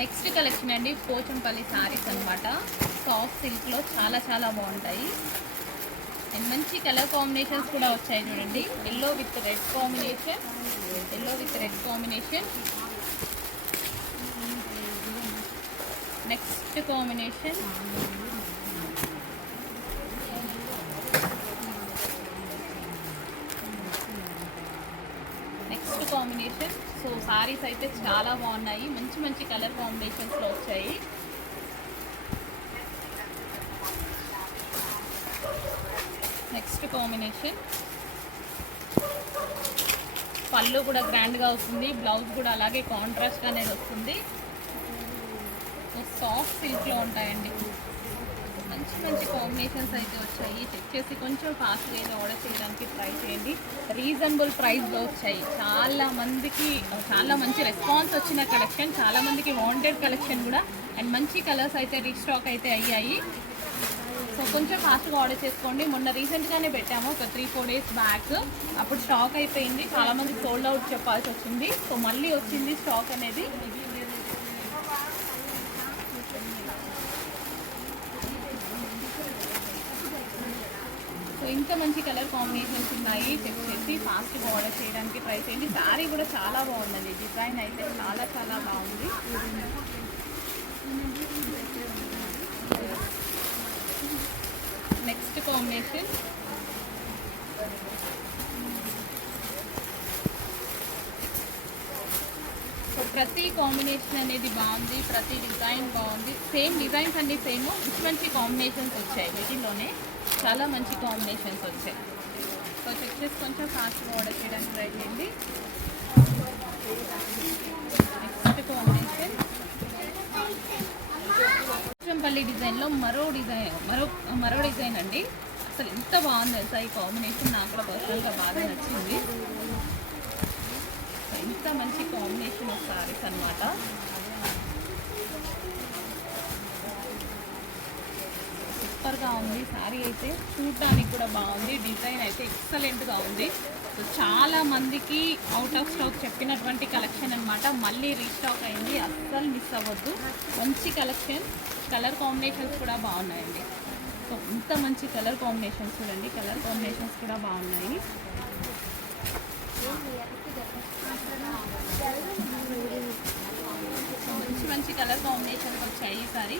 Next collection అండి పోచంపల్లి సారీస్ అనమాట. Soft సిల్క్లో చాలా చాలా బాగుంటాయి అండ్ మంచి కలర్ కాంబినేషన్స్ కూడా వచ్చాయి చూడండి. Yellow with red combination, next combination so saris అయితే చాలా బాగున్నాయి, మంచి మంచి కలర్ కాంబినేషన్స్లో వచ్చాయి. నెక్స్ట్ కాంబినేషన్ పళ్ళు కూడా గ్రాండ్గా వస్తుంది, బ్లౌజ్ కూడా అలాగే కాంట్రాస్ట్ అనేది వస్తుంది. సో సాఫ్ట్ సిల్క్లో ఉంటాయండి, మంచి మంచి కాంబినేషన్స్ అయితే వచ్చాయి. చెక్ చేసి కొంచెం ఫాస్ట్గా ఏదో ఆర్డర్ చేయడానికి ట్రై చేయండి. రీజనబుల్ ప్రైస్లో వచ్చాయి. చాలా మంచి రెస్పాన్స్ వచ్చిన కలెక్షన్, చాలామందికి వాంటెడ్ కలెక్షన్ కూడా అండ్ మంచి కలర్స్ అయితే రీస్టాక్ అయితే అయ్యాయి. సో కొంచెం ఫాస్ట్గా ఆర్డర్ చేసుకోండి. మొన్న రీసెంట్గానే పెట్టాము, ఒక 3-4 డేస్ బ్యాక్. అప్పుడు స్టాక్ అయిపోయింది, చాలామంది సోల్డ్ అవుట్ చెప్పాల్సి వచ్చింది. సో మళ్ళీ వచ్చింది స్టాక్ అనేది. సో ఇంత మంచి కలర్ కాంబినేషన్స్ ఉన్నాయి. చెక్ చేసి ఫాస్ట్గా ఆర్డర్ చేయడానికి ట్రై చేయండి. శారీ కూడా చాలా బాగుందండి, డిజైన్ అయితే చాలా చాలా బాగుంది. నెక్స్ట్ కాంబినేషన్ సో ప్రతి కాంబినేషన్ అనేది బాగుంది, ప్రతి డిజైన్ బాగుంది. సేమ్ డిజైన్స్ అన్ని సేమ్, మంచి మంచి కాంబినేషన్స్ వచ్చాయి. వీటిలోనే చాలా మంచి కాంబినేషన్స్ వచ్చాయి. సో చెక్ చేసి కొంచెం ఫాస్ట్గా ఆర్డర్ చేయడానికి ట్రై చేయండి. నెక్స్ట్ కాంబినేషన్ పోచంపల్లి డిజైన్లో మరో డిజైన్ అండి. అసలు ఎంత బాగుంది తెలుసా ఈ కాంబినేషన్, నాకు కూడా పర్సనల్గా బాగా నచ్చింది. ఎంత మంచి కాంబినేషన్ ఆఫ్ సారీస్ అనమాట. సూపర్గా ఉంది శారీ అయితే, చూడటానికి కూడా బాగుంది, డిజైన్ అయితే ఎక్సలెంట్గా ఉంది. సో చాలా మందికి అవుట్ ఆఫ్ స్టాక్ చెప్పినటువంటి కలెక్షన్ అనమాట, మళ్ళీ రీస్టాక్ అయింది, అస్సలు మిస్ అవ్వద్దు. మంచి కలెక్షన్, కలర్ కాంబినేషన్స్ కూడా బాగున్నాయండి. సో ఇంత మంచి కలర్ కాంబినేషన్స్ చూడండి, కలర్ కాంబినేషన్స్ కూడా బాగున్నాయి. మంచి మంచి కలర్ కాంబినేషన్స్ వచ్చాయి ఈసారి.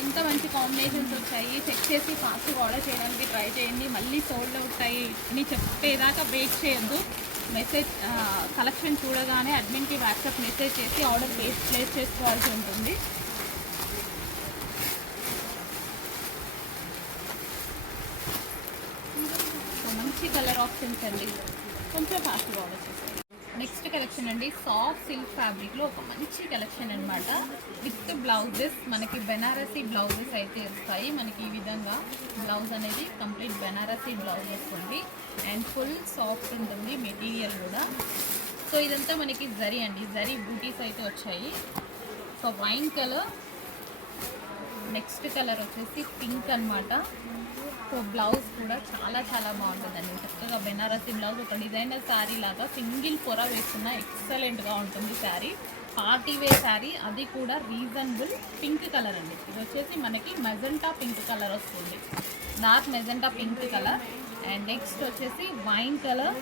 ఎంత మంచి కాంబినేషన్స్ వచ్చాయి. చెక్ చేసి ఫాస్ట్గా ఆర్డర్ చేయడానికి ట్రై చేయండి. మళ్ళీ సోల్డ్ అవుతాయి అని చెప్పేదాకా వెయిట్ చేయొద్దు. మెసేజ్ కలెక్షన్ చూడగానే అడ్మిన్కి వాట్సాప్ మెసేజ్ చేసి ఆర్డర్ ప్లేస్ చేసుకోవాల్సి ఉంటుంది. మంచి కలర్ ఆప్షన్స్ అండి, కొంచెం ఫాస్ట్గా ఆర్డర్ చేసేయండి. నెక్స్ట్ కలెక్షన్ అండి సాఫ్ట్ సిల్క్ ఫ్యాబ్రిక్లో ఒక మంచి కలెక్షన్ అనమాట. విత్ బ్లౌజెస్, మనకి బెనారసీ బ్లౌజెస్ అయితే వస్తాయి. మనకి ఈ విధంగా బ్లౌజ్ అనేది కంప్లీట్ బెనారసీ బ్లౌజ్ వస్తుంది అండ్ ఫుల్ సాఫ్ట్ ఉంటుంది మెటీరియల్ కూడా. సో ఇదంతా మనకి జరీ అండి, జరీ బూటీస్ అయితే వచ్చాయి. So wine colour, next colour వచ్చేసి పింక్ అనమాట. సో బ్లౌజ్ కూడా చాలా చాలా బాగుంటుందండి, చక్కగా బెనారసీ బ్లౌజ్. ఒక డిజైనర్ శారీ లాగా సింగిల్ పొర వేసుకున్న ఎక్సలెంట్గా ఉంటుంది శారీ. పార్టీ వేర్ శారీ, అది కూడా రీజనబుల్ పింక్ కలర్ అండి. ఇది వచ్చేసి మనకి మెజెంటా పింక్ కలర్ వస్తుంది, dark magenta pink colour. And next వచ్చేసి వైన్ కలర్.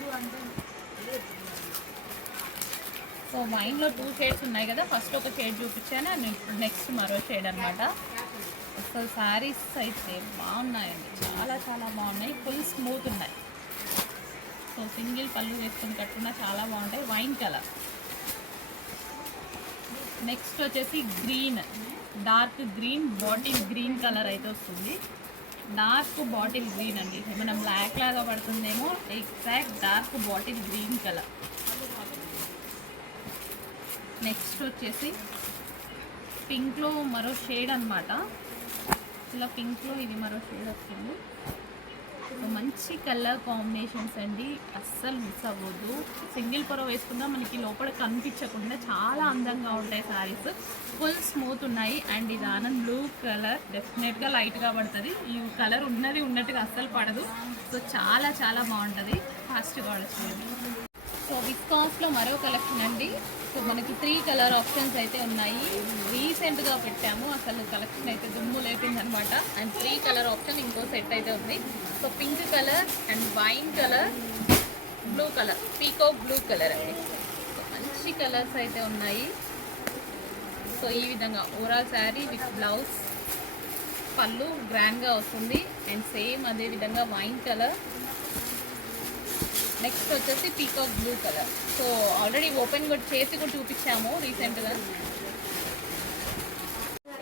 సో వైన్లో 2 షేడ్స్ ఉన్నాయి కదా, ఫస్ట్ ఒక షేడ్ చూపించాను అండ్ ఇప్పుడు నెక్స్ట్ మరో షేడ్ అనమాట. అసలు శారీస్ అయితే బాగున్నాయండి, చాలా చాలా బాగున్నాయి, ఫుల్ స్మూత్ ఉన్నాయి. సో సింగిల్ పళ్ళు వేసుకొని కట్టుకున్నా చాలా బాగుంటాయి. Wine colour. నెక్స్ట్ వచ్చేసి green, dark green, bottle green colour అయితే వస్తుంది. డార్క్ బాటిల్ గ్రీన్ అండి, మనం బ్లాక్ లాగా పడుతుందేమో, exact dark bottle green colour. Next వచ్చేసి పింక్లో మరో షేడ్ అనమాట. ఇలా పింక్లో ఇది మరో షేడ్ వస్తుంది. సో మంచి కలర్ కాంబినేషన్స్ అండి, అస్సలు మిస్ అవ్వద్దు. సింగిల్ పొర వేసుకున్నా మనకి లోపల కనిపించకుండా చాలా అందంగా ఉంటాయి శారీస్. ఫుల్ స్మూత్ ఉన్నాయి. అండ్ ఇది ఆనంద్ బ్లూ కలర్ డెఫినెట్గా లైట్గా పడుతుంది. ఈ కలర్ ఉన్నట్టుగా అస్సలు పడదు. సో చాలా చాలా బాగుంటుంది. ఫాస్ట్గా వచ్చేది. సో విస్కాస్లో మరో కలెక్షన్ అండి. సో మనకి 3 కలర్ ఆప్షన్స్ అయితే ఉన్నాయి. రీసెంట్గా పెట్టాము, అసలు కలెక్షన్ అయితే దుమ్ము లేపిందనమాట. అండ్ 3 కలర్ ఆప్షన్ ఇంకో సెట్ అయితే ఉంది. So pink colour and wine colour, blue colour, peacock blue colour అండి. సో మంచి కలర్స్ అయితే ఉన్నాయి. సో ఈ విధంగా ఓవరాల్ శారీ విత్ బ్లౌజ్, పళ్ళు గ్రాండ్గా వస్తుంది. అండ్ సేమ్ అదే విధంగా వైన్ కలర్, నెక్స్ట్ వచ్చేసి peacock blue colour. So already open కూడా చేసి కూడా చూపించాము రీసెంట్గా.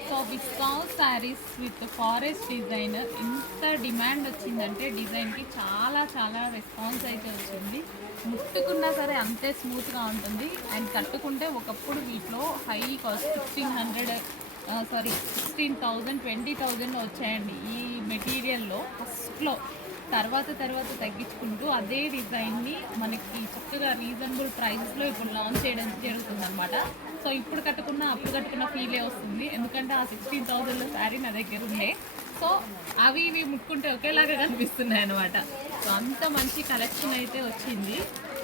So viscous saris with forest design ఎంత డిమాండ్ వచ్చిందంటే డిజైన్కి చాలా చాలా రెస్పాన్స్ అయితే వచ్చింది. ముట్టుకున్నా సరే అంతే స్మూత్గా ఉంటుంది. అండ్ కట్టుకుంటే ఒకప్పుడు వీటిలో హై కాస్ట్ 16,000 20,000 వచ్చాయండి ఈ మెటీరియల్లో ఫస్ట్లో. తర్వాత తగ్గించుకుంటూ అదే డిజైన్ని మనకి చక్కగా రీజనబుల్ ప్రైస్లో ఇప్పుడు లాంచ్ చేయడం జరుగుతుంది అనమాట. సో ఇప్పుడు అప్పుడు కట్టుకున్న ఫీలే వస్తుంది. ఎందుకంటే ఆ 16,000లో శారీ నా దగ్గర ఉండే. సో అవి ఇవి ముట్టుకుంటే ఒకేలాగా కనిపిస్తున్నాయి అనమాట. సో అంత మంచి కలెక్షన్ అయితే వచ్చింది.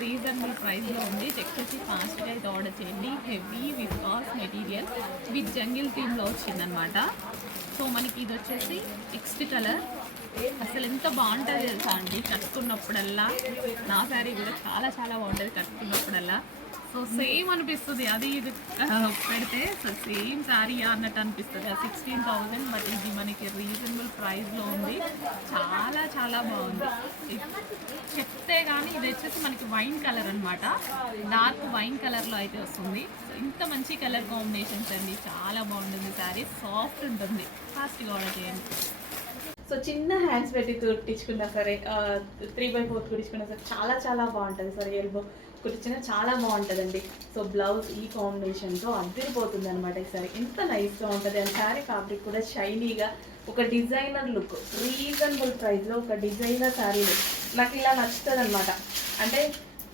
రీజనబుల్ ప్రైస్లో ఉంది. చెక్ చేసి ఫాస్ట్గా అయితే ఆర్డర్ చేయండి. Heavy viscose material with jungle థీమ్లో వచ్చిందనమాట. సో మనకి ఇది వచ్చేసి నెక్స్ట్ కలర్. అసలు ఎంత బాగుంటుంది తెలుసా అండి కట్టుకున్నప్పుడల్లా. నా శారీ కూడా చాలా చాలా బాగుంటుంది కట్టుకున్నప్పుడల్లా. సో సేమ్ అనిపిస్తుంది అది ఇది పెడితే. సో సేమ్ శారీ అన్నట్టు అనిపిస్తుంది. 16,000 బట్ ఇది మనకి రీజనబుల్ ప్రైస్లో ఉంది. చాలా చాలా బాగుంది. చెప్తే కానీ ఇది వచ్చేసి మనకి వైన్ కలర్ అనమాట. డార్క్ వైన్ కలర్లో అయితే వస్తుంది. సో ఇంత మంచి కలర్ కాంబినేషన్స్ అండి, చాలా బాగుంటుంది శారీ. సాఫ్ట్ ఉంటుంది. ఫాస్ట్గా ఆర్డర్ చేయండి. సో చిన్న హ్యాండ్స్ పెట్టి కుట్టించుకున్నా సరే, 3/4 కుట్టించుకున్నా సరే చాలా చాలా బాగుంటుంది. సరే ఎల్బో కుట్టించినా చాలా బాగుంటుందండి. సో బ్లౌజ్ ఈ కాంబినేషన్తో అదిరిపోతుంది అనమాట. ఈ సారీ ఎంత నైస్గా ఉంటుంది. అండ్ శారీ ఫ్యాబ్రిక్ కూడా షైనీగా, ఒక డిజైనర్ లుక్, రీజనబుల్ ప్రైస్లో ఒక డిజైనర్ శారీ లుక్ నాకు ఇలా నచ్చుతుంది అనమాట. అంటే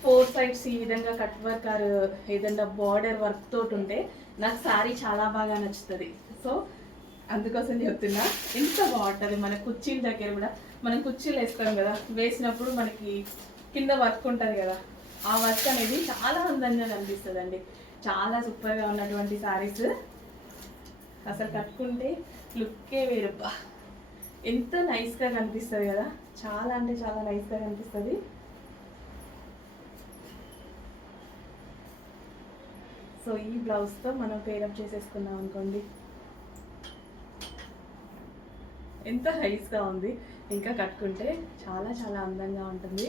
4 సైడ్స్ ఈ విధంగా కట్ వర్క్ ఆర్ ఏదన్నా బార్డర్ వర్క్ తోటి ఉంటే నాకు శారీ చాలా బాగా నచ్చుతుంది. సో అందుకోసం చెప్తున్నా ఎంత బాగుంటుంది. మన కుర్చీల దగ్గర కూడా మనం కుర్చీలు వేస్తాం కదా, వేసినప్పుడు మనకి కింద వర్క్ ఉంటుంది కదా, ఆ వర్క్ అనేది చాలా అందంగా కనిపిస్తుంది అండి. చాలా సూపర్గా ఉన్నటువంటి శారీస్ అసలు కట్టుకుంటే లుక్కే వేరబ్బా, ఎంత నైస్గా కనిపిస్తుంది కదా. చాలా అంటే చాలా నైస్గా కనిపిస్తుంది. సో ఈ బ్లౌజ్తో మనం పేరప్ చేసేసుకున్నాం అనుకోండి, ఎంత నైస్గా ఉంది. ఇంకా కట్టుకుంటే చాలా చాలా అందంగా ఉంటుంది.